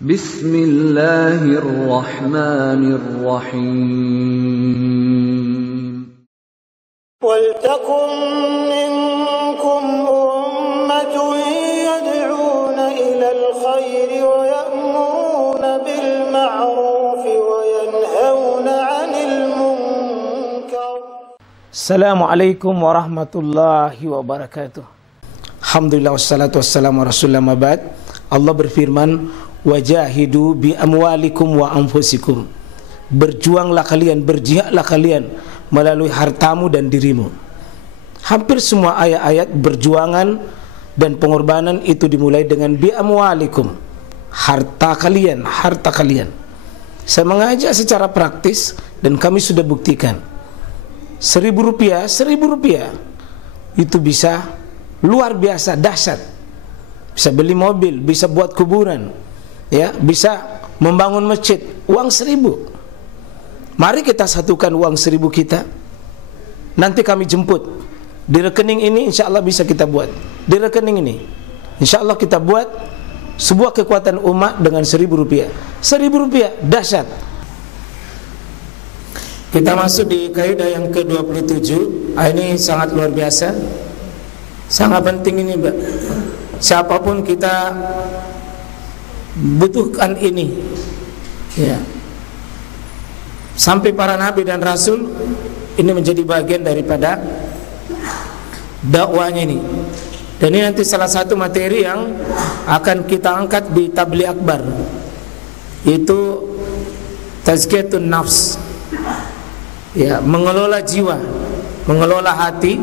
Bismillahirrahmanirrahim. Waltakum minkum ummatun yad'una ilal khairi wa ya'muruna bil ma'ruf wa yanhauna 'anil munkar. Assalamualaikum warahmatullahi wabarakatuh. Alhamdulillah wassalatu wassalamu ala rasulillah mabad. Allah berfirman, wajahidu bi amwalikum wa anfusikum. Berjuanglah kalian, berjihadlah kalian melalui hartamu dan dirimu. Hampir semua ayat-ayat berjuangan dan pengorbanan itu dimulai dengan bi amwalikum, harta kalian, harta kalian. Saya mengajak secara praktis dan kami sudah buktikan. Rp1.000 itu bisa luar biasa dahsyat. Bisa beli mobil, bisa buat kuburan, ya, bisa membangun masjid. Uang 1.000. Mari kita satukan uang 1.000 kita. Nanti kami jemput di rekening ini, insya Allah bisa kita buat. Di rekening ini, insya Allah kita buat sebuah kekuatan umat dengan Rp1.000. Rp1.000 dahsyat. Kita masuk di kaidah yang ke-27. Ini sangat luar biasa, sangat penting ini, Mbak. Siapapun kita butuhkan ini, ya. Sampai para nabi dan rasul ini menjadi bagian daripada dakwanya ini. Dan ini nanti salah satu materi yang akan kita angkat di tabligh akbar, yaitu tazkiyatun nafs, ya, mengelola jiwa, mengelola hati,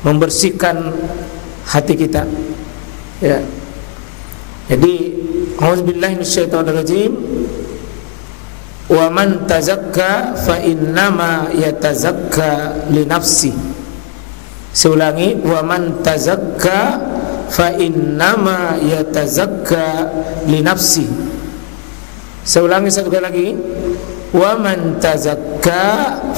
membersihkan hati kita, ya. Jadi a'udzubillahi minasyaitonirrajim. Wa man tazakka fa innama yatazakka li nafsi. Saya ulangi, wa man tazakka fa innama yatazakka li nafsi. Saya ulangi satu kali lagi, wa man tazakka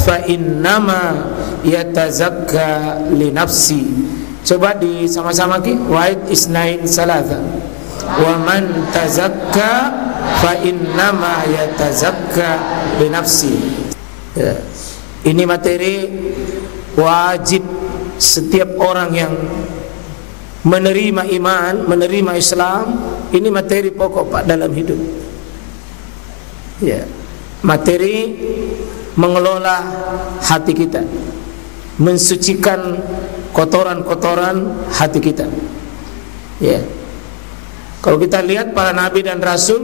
fa innama yatazakka li nafsi. Coba di sama-sama ki, wa'id isnain salasa. Wa man tazakka fa innama yatazakka li nafsi. Ya. Ini materi wajib setiap orang yang menerima iman, menerima Islam. Ini materi pokok, Pak, dalam hidup. Ya. Materi mengelola hati kita, mensucikan kotoran-kotoran hati kita, ya. Kalau kita lihat para nabi dan rasul,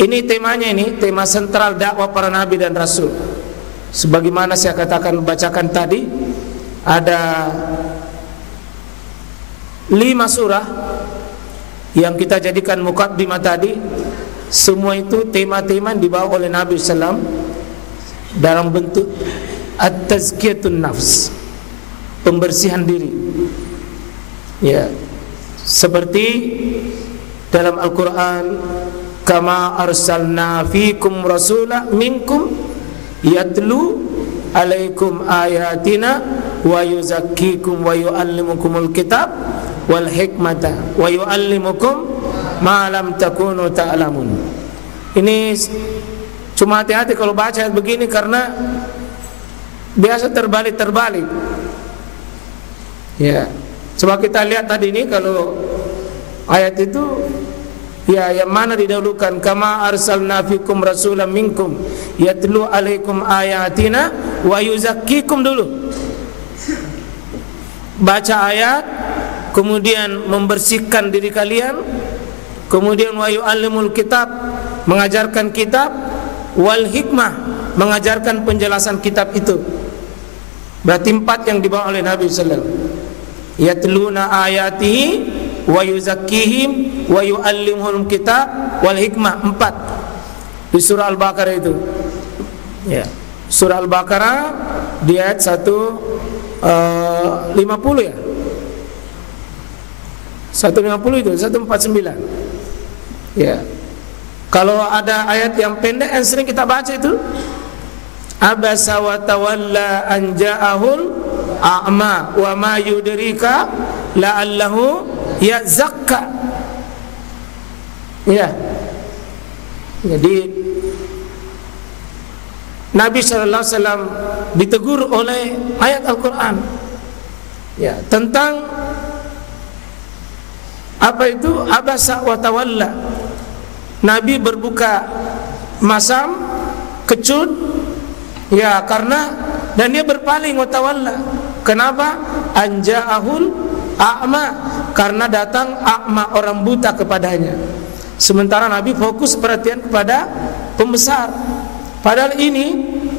ini temanya, ini tema sentral dakwah para nabi dan rasul. Sebagaimana saya katakan, bacakan tadi, ada 5 surah yang kita jadikan muqaddimah tadi. Semua itu tema-tema dibawa oleh Nabi SAW dalam bentuk at-tazkiyatun nafs, pembersihan diri, ya. Seperti dalam Al-Quran, kama arsalna fikum rasula minkum yatlu alaikum ayatina wa yuzakkikum wa yuallimukumul kitab wal hikmata wa yuallimukum ma lam takunu ta'lamun. Ini cuma hati-hati kalau baca ayat begini, karena biasa terbalik-terbalik, ya. Coba kita lihat tadi ini, kalau ayat itu, ya, yang mana didahulukan? Kama arsalna fikum rasulan minkum yatlu alaikum ayatina wa yuzakkikum dulu. Baca ayat, kemudian membersihkan diri kalian, kemudian wa yu'allimul kitab, mengajarkan kitab, wal hikmah, mengajarkan penjelasan kitab itu. Berarti 4 yang dibawa oleh Nabi sallallahu alaihi wasallam. Yatluna ayatihi wa yuzakkihim wa yu'allimuhum kitab wal hikmah. 4 di surah Al-Baqarah itu, ya. Surah Al-Baqarah di ayat 150, ya, 150 itu 149, ya. Kalau ada ayat yang pendek yang sering kita baca itu, abasa wa tawalla an ja'ahul a'ma wa ma yudrika la'allahu yazakka. Ya. Jadi Nabi sallallahu alaihi wasallam ditegur oleh ayat Al-Qur'an. Ya, tentang apa itu? Abasa wa tawalla. Nabi berbuka masam, kecut, ya, karena dan dia berpaling wa tawalla. Kenapa? Anja'ahul a'ma, karena datang a'ma, orang buta kepadanya. Sementara Nabi fokus perhatian kepada pembesar. Padahal ini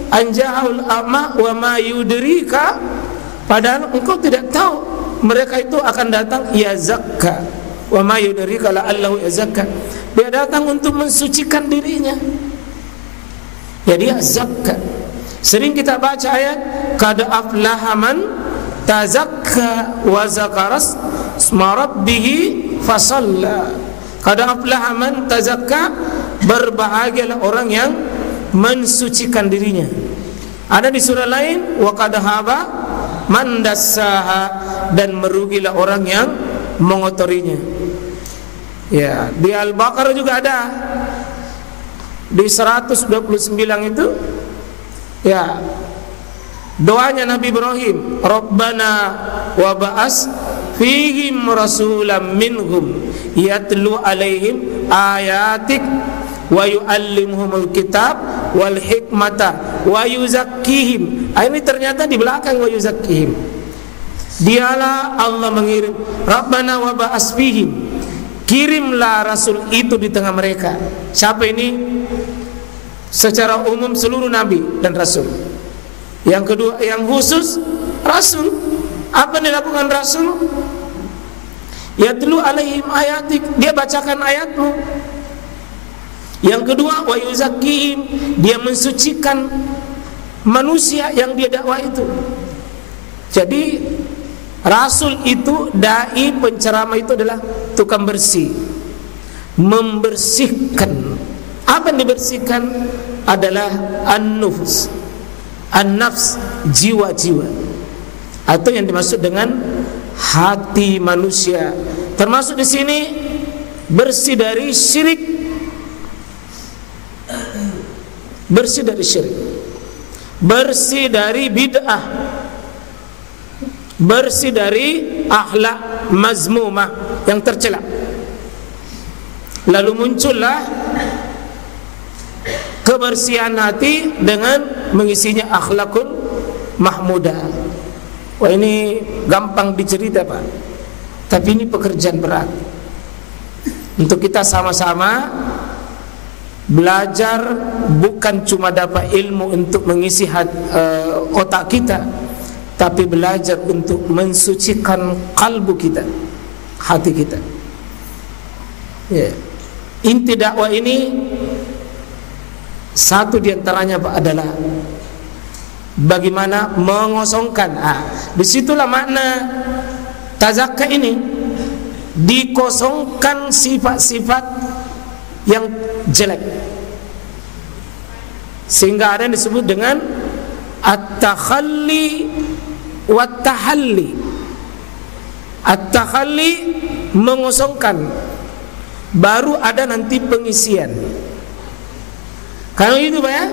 anja'ahul a'ma wa ma yudrika, padahal engkau tidak tahu mereka itu akan datang yazakka. Wa ma yudrika la'allahu yazakka. Dia datang untuk mensucikan dirinya. Jadi yazakka. Sering kita baca ayat qad aflaha man tazakka wa zakaras isma rabbih fasalla. Qad aflaha man tazakka, berbahagialah orang yang mensucikan dirinya. Ada di surah lain wa qad haba man dassaha, dan merugilah orang yang mengotorinya. Ya, di Al-Baqarah juga ada. Di 129 itu, ya, doanya Nabi Ibrahim, Rabbana wa ba'as fihim rasulam minhum yatlu alaihim ayatik wa yu'allimuhumul kitab wal hikmata wa yuzakkihim. Ini ternyata di belakang wa yuzakkihim. Dialah Allah mengirim, Rabbana wa ba'as fihim, kirimlah rasul itu di tengah mereka. Siapa ini? Secara umum seluruh nabi dan rasul. Yang kedua, yang khusus rasul. Apa yang dilakukan rasul? Yatlu alaihim ayatik, dia bacakan ayatmu. Yang kedua, wa yuzakkihim, dia mensucikan manusia yang dia dakwah itu. Jadi rasul itu, dai, penceramah itu adalah tukang bersih, membersihkan. Apa yang dibersihkan adalah an-nufus, an-nafs, jiwa-jiwa, atau yang dimaksud dengan hati manusia. Termasuk di sini bersih dari syirik, bersih dari syirik, bersih dari bid'ah, bersih dari akhlak mazmumah yang tercela. Lalu muncullah kebersihan hati dengan mengisinya akhlakul mahmudah. Wah, ini gampang dicerita, Pak, tapi ini pekerjaan berat. Untuk kita sama-sama belajar, bukan cuma dapat ilmu untuk mengisi otak kita, tapi belajar untuk mensucikan kalbu kita, hati kita. Ya. Inti dakwah ini satu diantaranya, Pak, adalah bagaimana mengosongkan. Disitulah makna tazakka ini, dikosongkan sifat-sifat yang jelek, sehingga ada yang disebut dengan at-takhalli wat-tahalli. At-takhalli, mengosongkan, baru ada nanti pengisian. Kalau itu, Pak, ya,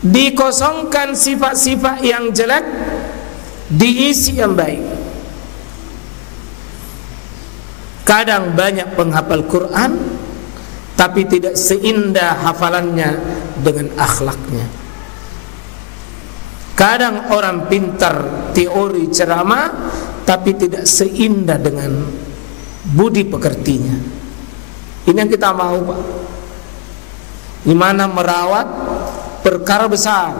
dikosongkan sifat-sifat yang jelek, diisi yang baik. Kadang banyak penghafal Quran, tapi tidak seindah hafalannya dengan akhlaknya. Kadang orang pintar teori ceramah, tapi tidak seindah dengan budi pekertinya. Ini yang kita mau, Pak. Di mana merawat perkara besar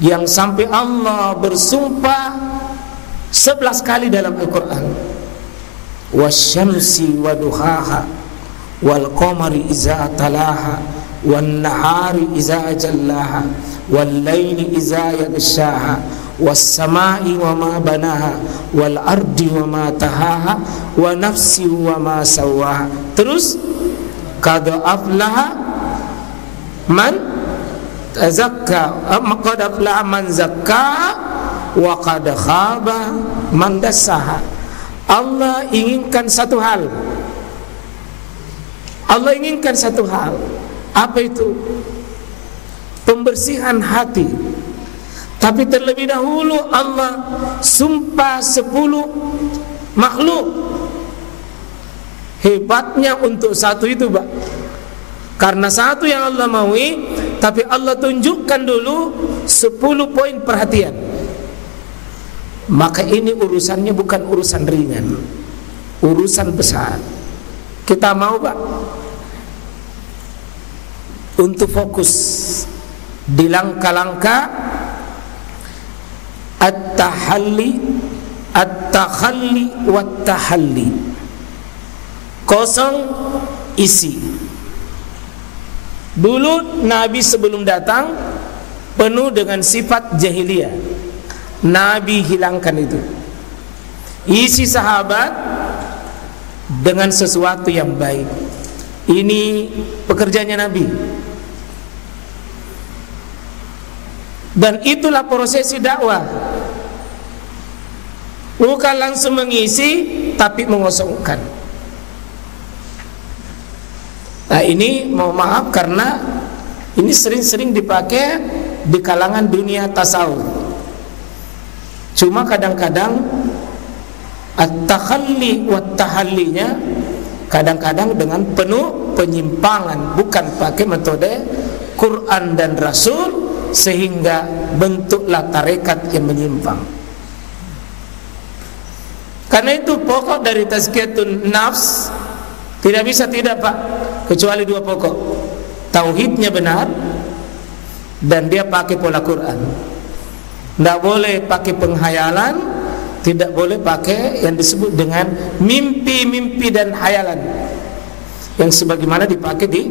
yang sampai Allah bersumpah 11 kali dalam Al-Quran. Wasyamsi waduhaha wal qamari iza talaha wan nahari iza jallaha wal laili iza yaghshaha was samai wa ma banaha wal ardi wa ma tahaha wa nafsi wa ma sawaha. Terus qad aflaha man zakka, qad aflaha man zakka wa qad khaba man dassaha. Allah inginkan satu hal, Allah inginkan satu hal. Apa itu? Pembersihan hati. Tapi terlebih dahulu Allah sumpah 10 makhluk. Hebatnya untuk satu itu, Pak. Karena satu yang Allah maui, tapi Allah tunjukkan dulu 10 poin perhatian. Maka ini urusannya bukan urusan ringan, urusan besar. Kita mau, Pak, untuk fokus di langkah-langkah at-tahalli, at-takhalli, wat-tahalli. Kosong, isi. Dulu Nabi sebelum datang penuh dengan sifat jahiliyah. Nabi hilangkan itu. Isi sahabat dengan sesuatu yang baik. Ini pekerjaannya Nabi. Dan itulah prosesi dakwah. Bukan langsung mengisi, tapi mengosongkan. Nah, ini mau maaf karena ini sering-sering dipakai di kalangan dunia tasawuf. Cuma kadang-kadang at-takhalli wat-tahallinya kadang-kadang dengan penuh penyimpangan, bukan pakai metode Quran dan Rasul, sehingga bentuklah tarekat yang menyimpang. Karena itu pokok dari tazkiyatun nafs tidak bisa tidak, Pak, kecuali 2 pokok. Tauhidnya benar dan dia pakai pola Quran. Tidak boleh pakai penghayalan, tidak boleh pakai yang disebut dengan mimpi-mimpi dan hayalan, yang sebagaimana dipakai di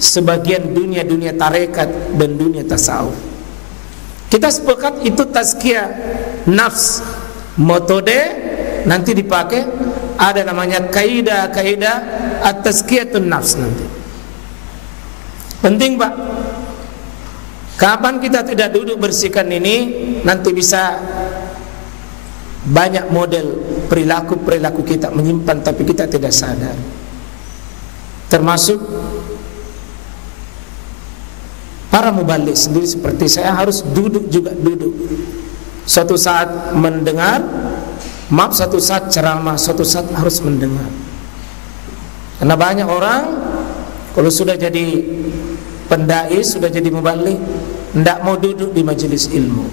sebagian dunia-dunia tarekat dan dunia tasawuf. Kita sepakat itu tazkiyah nafs. Metode nanti dipakai ada namanya kaidah-kaidah at-tazkiyatun nafs nanti. Penting, Pak. Kapan kita tidak duduk bersihkan ini, nanti bisa banyak model perilaku-perilaku kita menyimpan tapi kita tidak sadar. Termasuk para mubalik sendiri seperti saya harus duduk juga duduk. Suatu saat mendengar, maaf, suatu saat ceramah, suatu saat harus mendengar. Karena banyak orang kalau sudah jadi pendai, sudah jadi mubalik, tidak mau duduk di majelis ilmu.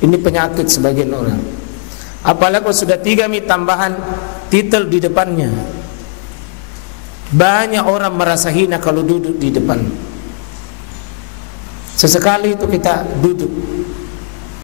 Ini penyakit sebagian orang. Apalagi kalau sudah 3 tambahan titel di depannya. Banyak orang merasa hina kalau duduk di depan. Sesekali itu kita duduk